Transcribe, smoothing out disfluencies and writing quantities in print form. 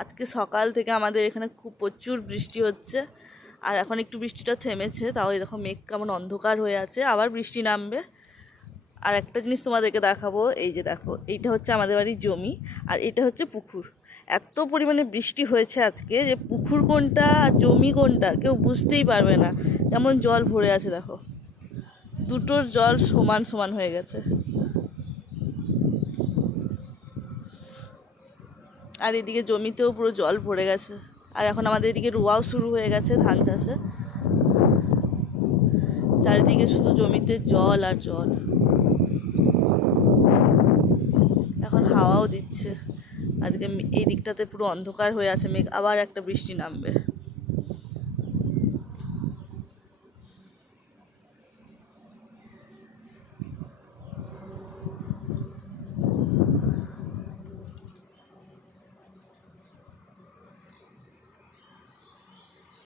আজকে সকাল থেকে আমাদের এখানে খুব প্রচুর বৃষ্টি হচ্ছে, আর এখন একটু বৃষ্টিটা থেমেছে। তাও এই দেখো মেঘ কেমন অন্ধকার হয়ে আছে, আবার বৃষ্টি নামবে। আর একটা জিনিস তোমাদেরকে দেখাবো, এই যে দেখো, এইটা হচ্ছে আমাদের বাড়ির জমি, আর এটা হচ্ছে পুকুর। এত পরিমাণে বৃষ্টি হয়েছে আজকে যে পুকুর কোনটা আর জমি কোনটা কেউ বুঝতেই পারবে না, কেমন জল ভরে আছে দেখো। দুটোর জল সমান সমান হয়ে গেছে। আর এদিকে জমিতেও পুরো জল ভরে গেছে। আর এখন আমাদের এদিকে রোয়াও শুরু হয়ে গেছে ধান চাষে। চারিদিকে শুধু জমিতে জল আর জল। এখন হাওয়াও দিচ্ছে। আর এই দিকটাতে পুরো অন্ধকার হয়ে আছে মেঘ, আবার একটা বৃষ্টি নামবে।